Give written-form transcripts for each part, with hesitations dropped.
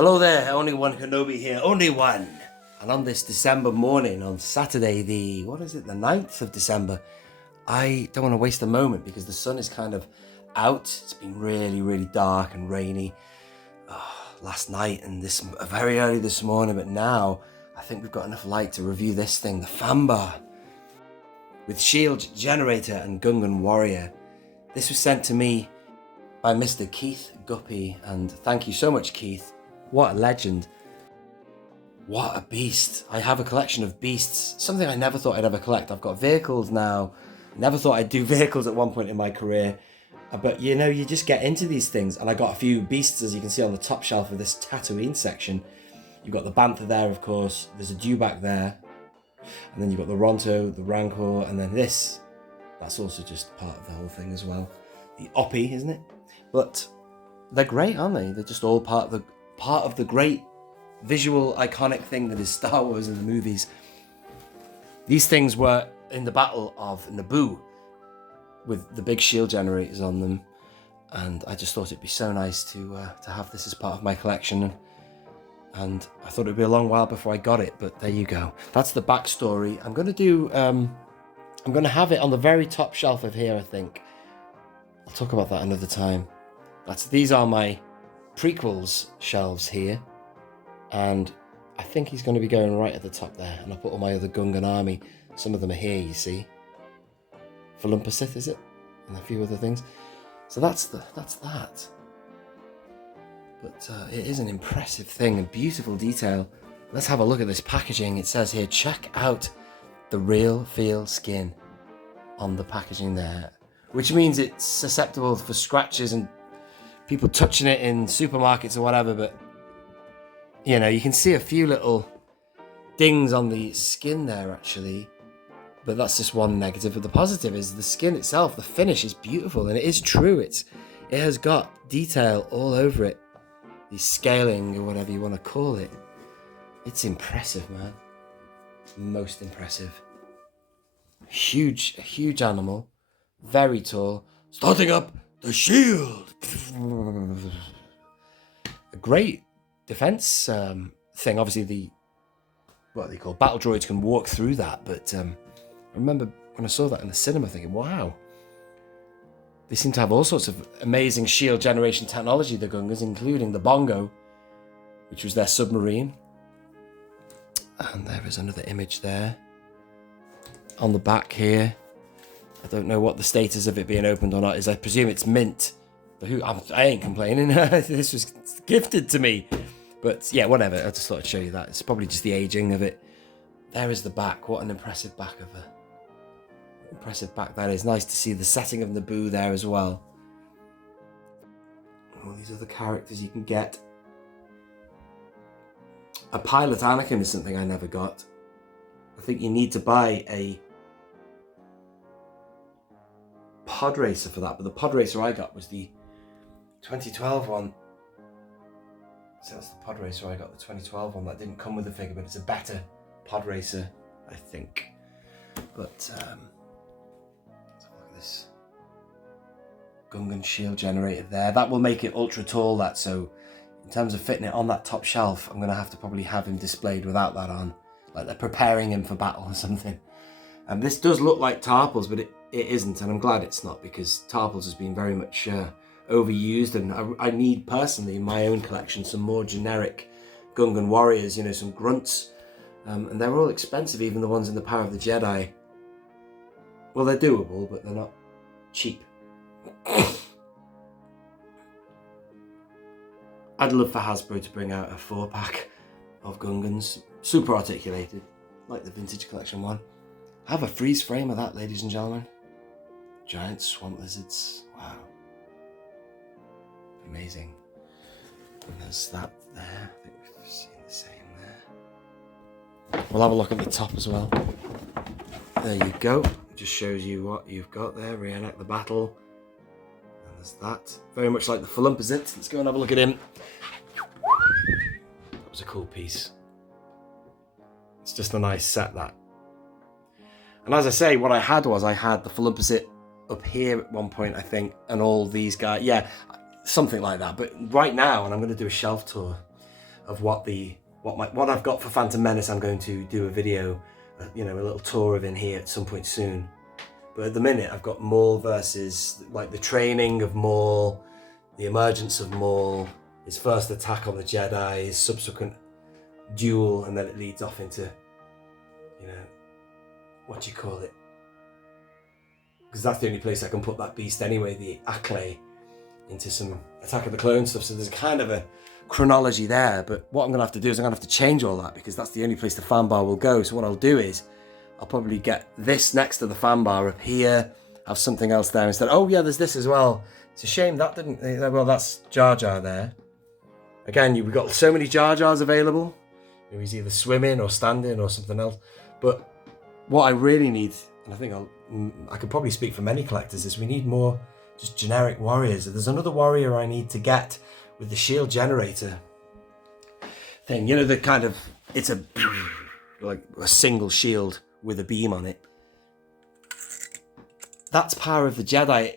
Hello there, only One Kenobi here, only one. And on this December morning, on Saturday, the 9th of December, I don't want to waste a moment because the sun is kind of out. It's been really, really dark and rainy last night and very early this morning, but now I think we've got enough light to review this thing, the Fambaa, with Shield Generator and Gungan Warrior. This was sent to me by Mr. Keith Guppy, and thank you so much, Keith. What a legend. What a beast. I have a collection of beasts, something I never thought I'd ever collect. I've got vehicles now. Never thought I'd do vehicles at one point in my career. But you know, you just get into these things. And I got a few beasts, as you can see on the top shelf of this Tatooine section. You've got the Bantha there, of course. There's a Dewback there. And then you've got the Ronto, the Rancor, and then this. That's also just part of the whole thing as well. The O.O.K, isn't it? But they're great, aren't they? They're just all part of the great visual iconic thing that is Star Wars and the movies. These things were in the Battle of Naboo with the big shield generators on them, and I just thought it'd be so nice to have this as part of my collection. And I thought it'd be a long while before I got it, but there you go. That's the backstory. I'm going to have it on the very top shelf of here, I think. I'll talk about that another time. These are my prequels shelves here, and I think he's going to be going right at the top there, and I'll put all my other Gungan army. Some of them are here, you see. Fambaa, is it? And a few other things. So that's that. But it is an impressive thing, a beautiful detail. Let's have a look at this packaging. It says here, check out the real feel skin on the packaging there, which means it's susceptible for scratches and people touching it in supermarkets or whatever. But you know, you can see a few little dings on the skin there actually, but that's just one negative. But the positive is the skin itself, the finish is beautiful, and it is true. It has got detail all over it, the scaling or whatever you want to call it. It's impressive, man. Most impressive. Huge animal, very tall, starting up the shield. A great defense thing. Obviously, what they call battle droids can walk through that, but I remember when I saw that in the cinema thinking, wow, they seem to have all sorts of amazing shield generation technology, the Gungans, including the Bongo, which was their submarine. And there is another image there on the back here. I don't know what the status of it being opened or not is. I presume it's mint. But I ain't complaining. This was gifted to me. But yeah, whatever. I just thought I'd show you that. It's probably just the aging of it. There is the back. What an impressive back that is. Nice to see the setting of Naboo there as well. All these other characters you can get. A pilot Anakin is something I never got. I think you need to buy a pod racer for that, but the pod racer I got was the 2012 one. So that's the pod racer I got, the 2012 one. That didn't come with the figure, but it's a better pod racer, I think. But let's have a look at this Gungan shield generator there. That will make it ultra tall, that, so in terms of fitting it on that top shelf, I'm going to have to probably have him displayed without that on, like they're preparing him for battle or something. And this does look like Tarpals, but it isn't, and I'm glad it's not, because Tarpals has been very much overused, and I need personally in my own collection some more generic Gungan warriors, you know, some grunts, and they're all expensive, even the ones in the Power of the Jedi. Well, they're doable, but they're not cheap. I'd love for Hasbro to bring out a 4-pack of Gungans, super articulated, like the vintage collection one. Have a freeze frame of that, ladies and gentlemen. Giant swamp lizards. Wow. Amazing. And there's that there. I think we've seen the same there. We'll have a look at the top as well. There you go. It just shows you what you've got there. Reenact the battle. And there's that. Very much like the Fambaa. Let's go and have a look at him. That was a cool piece. It's just a nice set, that. And as I say, what I had the Fambaa up here at one point, I think, and all these guys. Yeah, something like that. But right now, and I'm going to do a shelf tour, of what I've got for Phantom Menace. I'm going to do a video, you know, a little tour of in here at some point soon. But at the minute, I've got Maul versus, like, the training of Maul, the emergence of Maul, his first attack on the Jedi, his subsequent duel, and then it leads off into, you know, what do you call it? Because that's the only place I can put that beast anyway, the aquire, into some Attack of the Clones stuff. So there's kind of a chronology there, but what I'm going to have to do is I'm going to have to change all that, because that's the only place the Fambaa will go. So what I'll do is I'll probably get this next to the Fambaa up here, have something else there instead. Oh yeah, there's this as well. It's a shame that didn't, well, that's Jar Jar there. Again, we've got so many Jar Jars available. He's either swimming or standing or something else. But what I really need, and I think I could probably speak for many collectors, is we need more just generic warriors. There's another warrior I need to get with the Shield Generator thing. You know, the kind of, it's like a single shield with a beam on it. That's Power of the Jedi.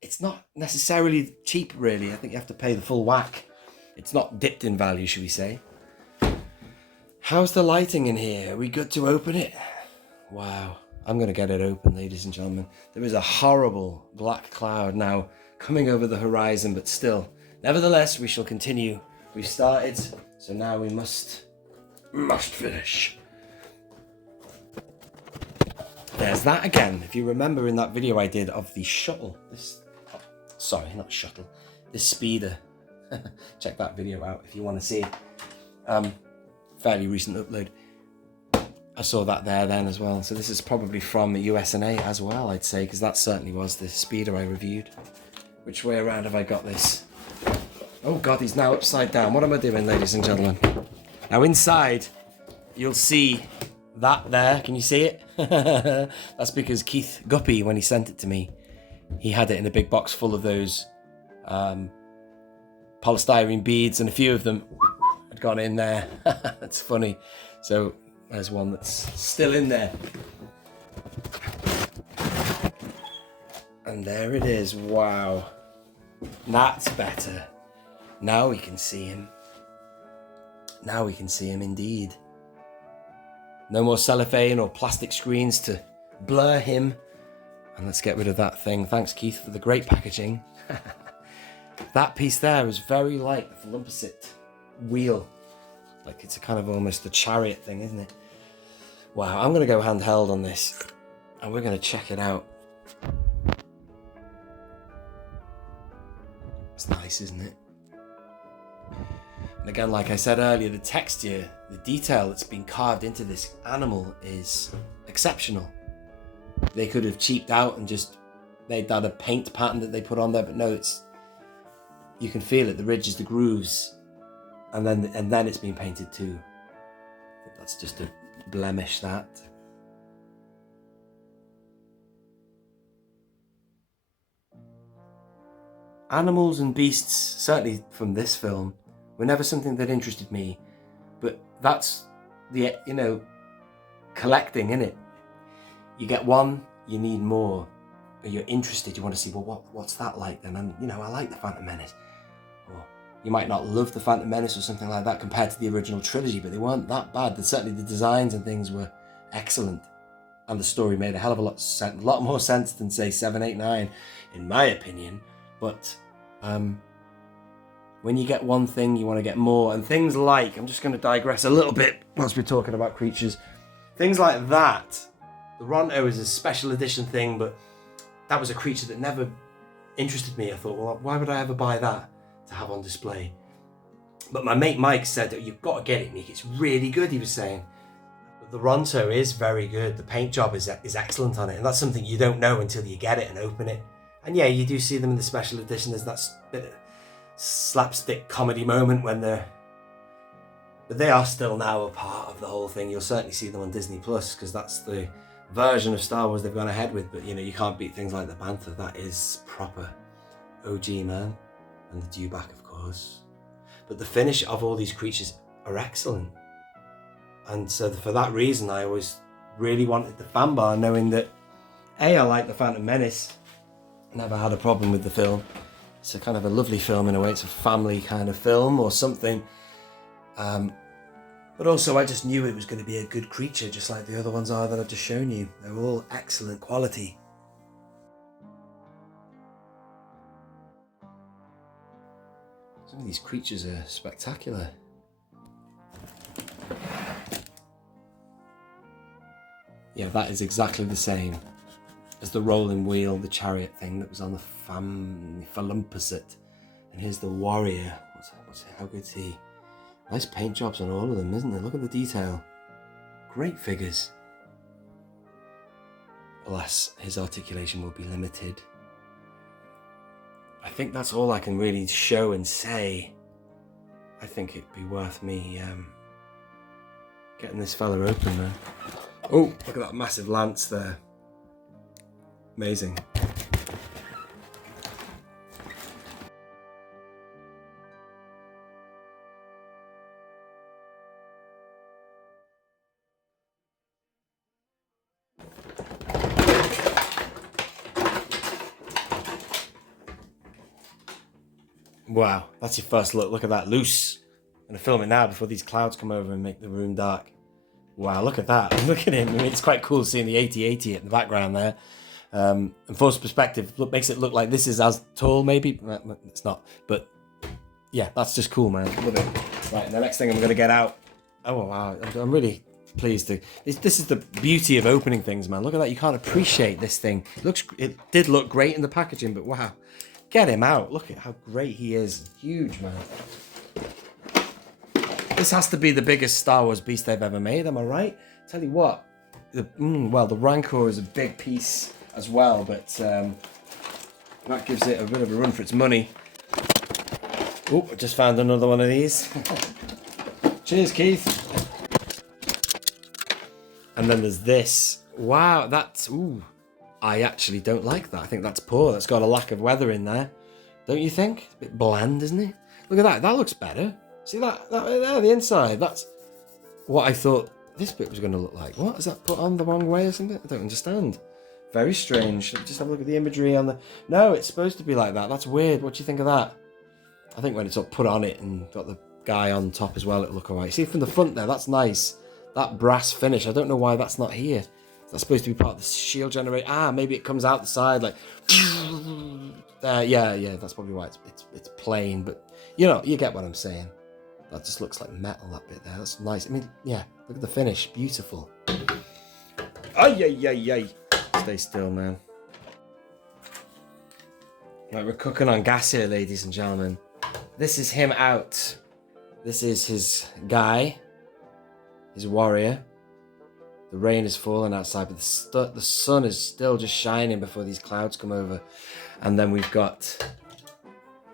It's not necessarily cheap, really. I think you have to pay the full whack. It's not dipped in value, should we say. How's the lighting in here? Are we good to open it? Wow. I'm going to get it open, ladies and gentlemen. There is a horrible black cloud now coming over the horizon, but still. Nevertheless, we shall continue. We've started, so now we must finish. There's that again. If you remember in that video I did of the shuttle, this speeder. Check that video out if you want to see it. Fairly recent upload. I saw that there then as well. So this is probably from the USNA as well, I'd say, because that certainly was the speeder I reviewed. Which way around have I got this? Oh God, he's now upside down. What am I doing, ladies and gentlemen? Now inside, you'll see that there. Can you see it? That's because Keith Guppy, when he sent it to me, he had it in a big box full of those polystyrene beads, and a few of them had gone in there. That's funny. So there's one that's still in there. And there it is. Wow. That's better. Now we can see him. Now we can see him indeed. No more cellophane or plastic screens to blur him. And let's get rid of that thing. Thanks, Keith, for the great packaging. That piece there is very like the Flumpersit wheel. Like it's a kind of almost a chariot thing, isn't it? Wow, I'm going to go handheld on this. And we're going to check it out. It's nice, isn't it? And again, like I said earlier, the texture, the detail that's been carved into this animal is exceptional. They could have cheaped out and just made that a paint pattern that they put on there, but no, it's, you can feel it, the ridges, the grooves, and then it's been painted too. I think that's just a blemish, that. Animals and beasts, certainly from this film, were never something that interested me, but that's the, you know, collecting, innit? You get one, you need more, or you're interested, you want to see, well, what's that like then? And, you know, I like the Phantom Menace. Or you might not love the Phantom Menace or something like that compared to the original trilogy, but they weren't that bad. Certainly the designs and things were excellent. And the story made a hell of a lot more sense than, say, 7, 8, 9, in my opinion. But when you get one thing, you want to get more. And things like, I'm just going to digress a little bit whilst we're talking about creatures. Things like that. The Ronto is a special edition thing, but that was a creature that never interested me. I thought, well, why would I ever buy that to have on display? But my mate Mike said that you've got to get it, Nick. It's really good, he was saying. But the Ronto is very good. The paint job is excellent on it. And that's something you don't know until you get it and open it. And yeah, you do see them in the special edition. There's that bit of slapstick comedy moment when they're... But they are still now a part of the whole thing. You'll certainly see them on Disney Plus, because that's the version of Star Wars they've gone ahead with. But, you know, you can't beat things like the Bantha. That is proper OG, man. And the dewback, of course. But the finish of all these creatures are excellent. And so for that reason, I always really wanted the Fambaa, knowing that, A, I like the Phantom Menace. Never had a problem with the film. It's a kind of a lovely film in a way. It's a family kind of film or something. But also I just knew it was going to be a good creature, just like the other ones are that I've just shown you. They're all excellent quality. Some of these creatures are spectacular. Yeah, that is exactly the same as the rolling wheel, the chariot thing that was on the Phalumpacet. And here's the warrior. How good's he? Nice paint jobs on all of them, isn't there? Look at the detail. Great figures. Alas, his articulation will be limited. I think that's all I can really show and say. I think it'd be worth me getting this fella open, man. Oh, look at that massive lance there. Amazing. Wow, that's your first look. Look at that, loose. I'm going to film it now before these clouds come over and make the room dark. Wow, look at that. Look at him. I mean, it's quite cool seeing the 8080 in the background there. And forced perspective makes it look like this is as tall, maybe. It's not, but yeah, that's just cool, man. Love it. Right, the next thing I'm going to get out. Oh, wow. I'm really pleased to. This is the beauty of opening things, man. Look at that. You can't appreciate this thing. It did look great in the packaging, but wow. Get him out. Look at how great he is. Huge, man. This has to be the biggest Star Wars beast they've ever made, am I right? Tell you what, well, the Rancor is a big piece as well, but that gives it a bit of a run for its money. Oh, I just found another one of these. Cheers, Keith. And then there's this. Wow, that's, ooh. I actually don't like that. I think that's poor. That's got a lack of weather in there. Don't you think? It's a bit bland, isn't it? Look at that. That looks better. See that there, the inside? That's what I thought this bit was going to look like. What? Is that put on the wrong way or something? I don't understand. Very strange. Just have a look at the imagery on the... No, it's supposed to be like that. That's weird. What do you think of that? I think when it's all put on it and got the guy on top as well, it'll look alright. See, from the front there, that's nice. That brass finish. I don't know why that's not here. That's supposed to be part of the shield generator. Ah, maybe it comes out the side like... yeah, that's probably why it's plain. But, you know, you get what I'm saying. That just looks like metal, that bit there. That's nice. I mean, yeah, look at the finish. Beautiful. Ay. Stay still, man. Right, we're cooking on gas here, ladies and gentlemen. This is him out. This is his guy. His warrior. The rain is falling outside, but the sun is still just shining before these clouds come over. And then we've got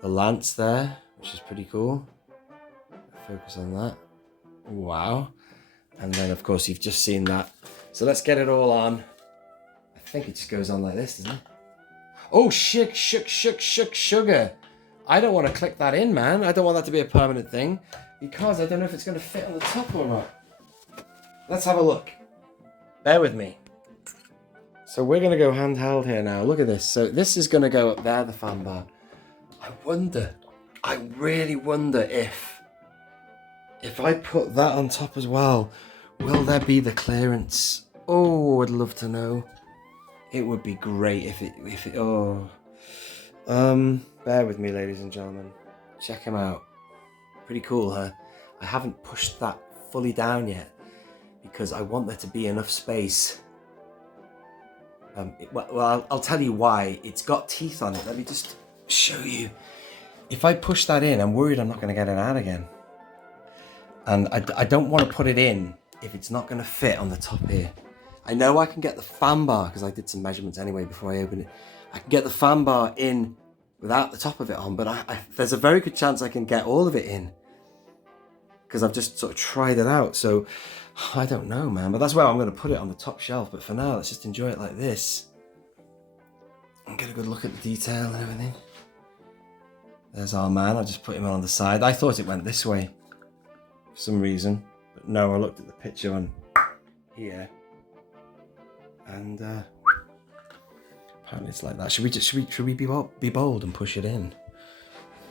the lance there, which is pretty cool. Focus on that. Wow. And then, of course, you've just seen that. So let's get it all on. I think it just goes on like this, doesn't it? Oh, sugar. I don't want to click that in, man. I don't want that to be a permanent thing because I don't know if it's going to fit on the top or not. Let's have a look. Bear with me. So we're going to go handheld here now. Look at this. So this is going to go up there, the Fambaa. I really wonder if I put that on top as well, will there be the clearance? Oh, I'd love to know. It would be great if it, bear with me, ladies and gentlemen. Check him out. Pretty cool, huh? I haven't pushed that fully down yet because I want there to be enough space. Well, I'll tell you why. It's got teeth on it. Let me just show you. If I push that in, I'm worried I'm not going to get it out again. And I don't want to put it in if it's not going to fit on the top here. I know I can get the Fambaa, because I did some measurements anyway before I opened it. I can get the Fambaa in without the top of it on, but there's a very good chance I can get all of it in. Because I've just sort of tried it out. So, I don't know, man. But that's where I'm going to put it on the top shelf. But for now, let's just enjoy it like this. And get a good look at the detail and everything. There's our man. I just put him on the side. I thought it went this way. For some reason, but no, I looked at the picture on here, and apparently it's like that. Should we be bold and push it in?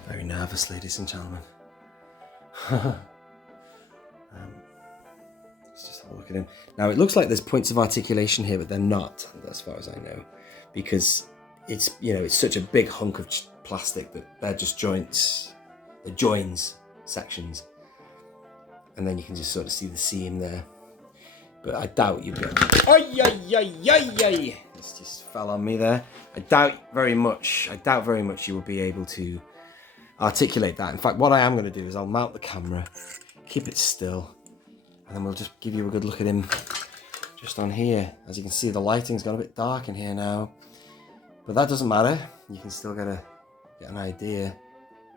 Very nervous, ladies and gentlemen. Let's just have a look at him. Now, it looks like there's points of articulation here, but they're not, as far as I know, because it's, you know, it's such a big hunk of plastic that they're just joints, the joins sections. And then you can just sort of see the seam there. But I doubt you'd be able to... Ay, ay, ay, ay, ay! This just fell on me there. I doubt very much you will be able to articulate that. In fact, what I am going to do is I'll mount the camera, keep it still, and then we'll just give you a good look at him just on here. As you can see, the lighting's got a bit dark in here now. But that doesn't matter. You can still get an idea.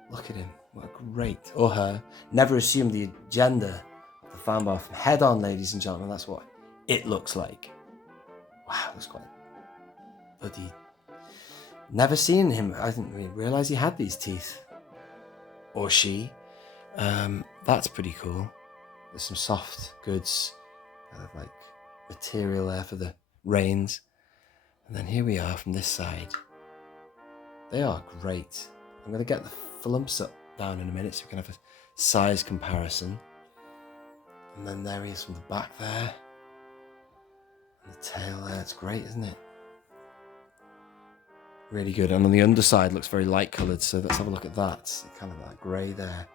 Look at him. What a great... Or her. Never assume the gender of the Fambaa from head on, ladies and gentlemen. That's what it looks like. Wow, that's quite bloody... Never seen him. I didn't really realise he had these teeth. Or she. That's pretty cool. There's some soft goods, kind of like material there for the reins. And then here we are from this side. They are great. I'm going to get the flumps up down in a minute so we can have a size comparison. And then there he is from the back there. And the tail there, it's great, isn't it? Really good. And on the underside looks very light coloured, so let's have a look at that. It's kind of that grey there.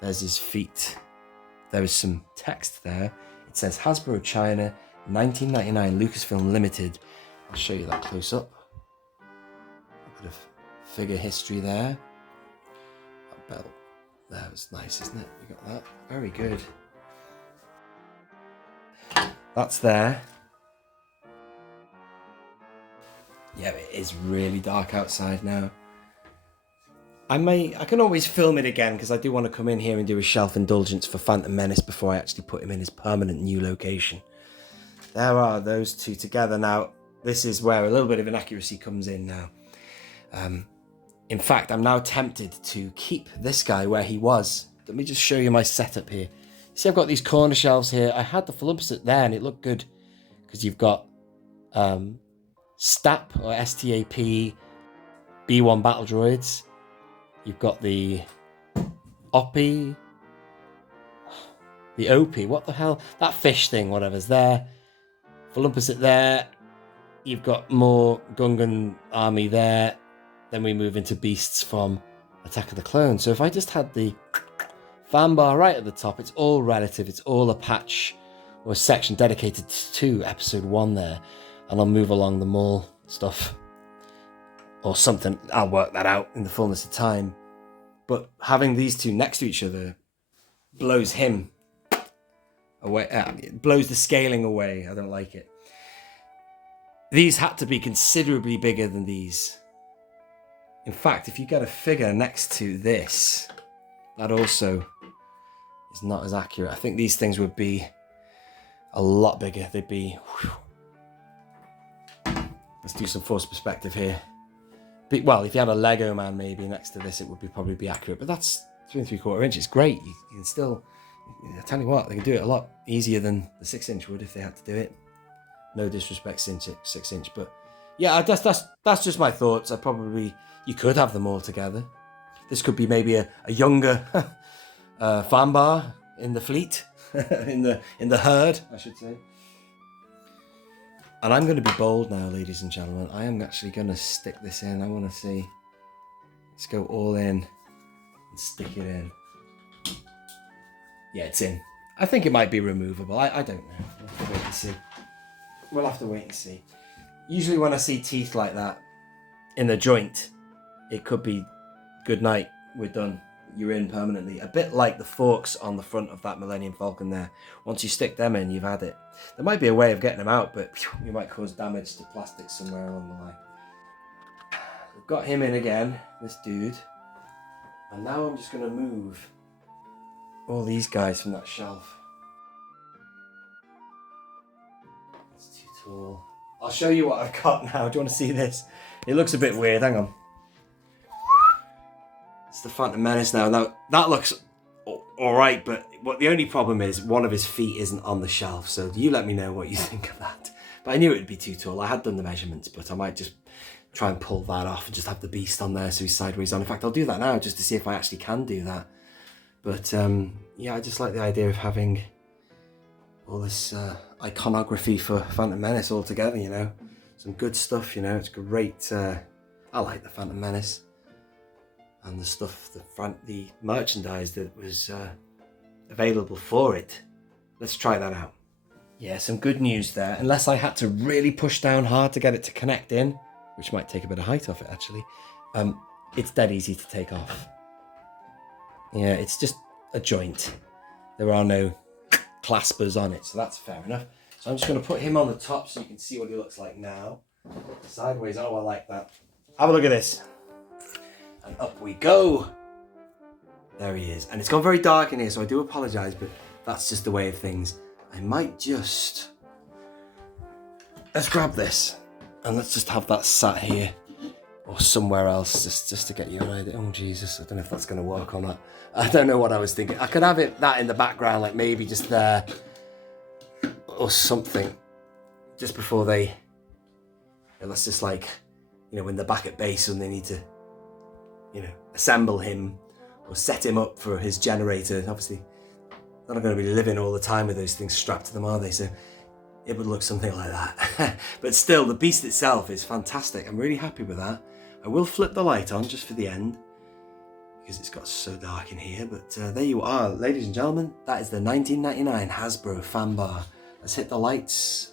There's his feet. There is some text there. It says Hasbro China, 1999 Lucasfilm Limited. I'll show you that close up. A bit of figure history there. That belt there was nice, isn't it? We got that. Very good. That's there. Yeah, it is really dark outside now. I can always film it again because I do want to come in here and do a shelf indulgence for Phantom Menace before I actually put him in his permanent new location. There are those two together now. This is where a little bit of inaccuracy comes in now. In fact, I'm now tempted to keep this guy where he was. Let me just show you my setup here. See, I've got these corner shelves here. I had the Flumpset there and it looked good because you've got STAP or STAP B1 battle droids. You've got the OPI, the O.O.K, what the hell? That fish thing, whatever's there. Flumpset there. You've got more Gungan army there. Then we move into beasts from Attack of the Clones. So if I just had the Fambaa right at the top, it's all relative. It's all a patch or a section dedicated to episode 1 there. And I'll move along the Maul stuff or something. I'll work that out in the fullness of time. But having these two next to each other blows him away. It blows the scaling away. I don't like it. These had to be considerably bigger than these. In fact, if you get a figure next to this, that also is not as accurate. I think these things would be a lot bigger. They'd be... Whew. Let's do some forced perspective here. Well, if you had a Lego man maybe next to this, it would probably be accurate. But that's 3 3/4 inch. It's great. You can still... I tell you what, they can do it a lot easier than the 6-inch would if they had to do it. No disrespect, 6-inch, but yeah, that's just my thoughts. You could have them all together. This could be maybe a younger Fambaa in the fleet, in the herd, I should say. And I'm going to be bold now, ladies and gentlemen. I am actually going to stick this in. I want to see. Let's go all in and stick it in. Yeah, it's in. I think it might be removable. I don't know. We'll have to wait and see. We'll have to wait and see. Usually when I see teeth like that in the joint, it could be good night, we're done. You're in permanently. A bit like the forks on the front of that Millennium Falcon there. Once you stick them in, you've had it. There might be a way of getting them out, but you might cause damage to plastic somewhere along the line. We've got him in again, this dude. And now I'm just going to move all these guys from that shelf. It's too tall. I'll show you what I've got now. Do you want to see this? It looks a bit weird. Hang on. It's the Phantom Menace now. Now, that looks alright, but the only problem is one of his feet isn't on the shelf. So you let me know what you think of that. But I knew it would be too tall. I had done the measurements, but I might just try and pull that off and just have the beast on there so he's sideways on. In fact, I'll do that now just to see if I actually can do that. But yeah, I just like the idea of having all this iconography for Phantom Menace all together, you know. Some good stuff, you know. It's great. I like the Phantom Menace and the stuff, the merchandise that was available for it. Let's try that out. Yeah, some good news there. Unless I had to really push down hard to get it to connect in, which might take a bit of height off it actually, it's dead easy to take off. Yeah, it's just a joint. There are no claspers on it, so that's fair enough. So I'm just going to put him on the top so you can see what he looks like now. Sideways, oh, I like that. Have a look at this. And up we go. There he is. And it's gone very dark in here, so I do apologise, but that's just the way of things. I might just... Let's grab this. And let's just have that sat here. Or somewhere else, just to get you an idea. Oh, Jesus, I don't know if that's going to work or not. I don't know what I was thinking. I could have that in the background, like maybe just there. Or something. Just before they... Let's just like, you know, when they're back at base and they need to, you know, assemble him or set him up for his generator. Obviously, they're not going to be living all the time with those things strapped to them, are they? So it would look something like that. But still, the beast itself is fantastic. I'm really happy with that. I will flip the light on just for the end because it's got so dark in here. But there you are, ladies and gentlemen. That is the 1999 Hasbro Fambaa. Let's hit the lights.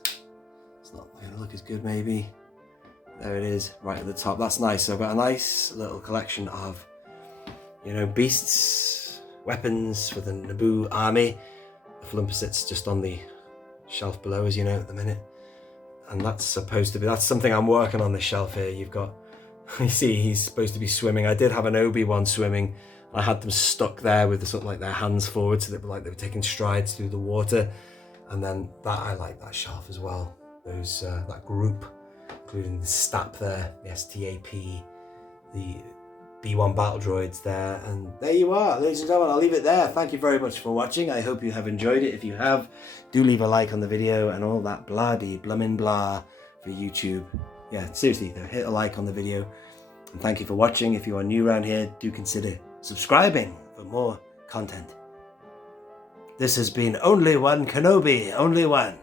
It's not going to look as good, maybe. There it is, right at the top. That's nice. So I've got a nice little collection of, you know, beasts, weapons for the Naboo army. The Flumper sits just on the shelf below, as you know, at the minute. And that's supposed to be, that's something I'm working on this shelf here. You've got, you see, he's supposed to be swimming. I did have an Obi-Wan swimming. I had them stuck there with something like their hands forward, so they were like they were taking strides through the water. And then that, I like that shelf as well. Those, that group, including the STAP there, the STAP, the B1 battle droids there. And there you are, ladies and gentlemen, I'll leave it there. Thank you very much for watching. I hope you have enjoyed it. If you have, do leave a like on the video and all that blah-de, blummin' blah for YouTube. Yeah, seriously though, hit a like on the video. And thank you for watching. If you are new around here, do consider subscribing for more content. This has been only One Kenobi, only one.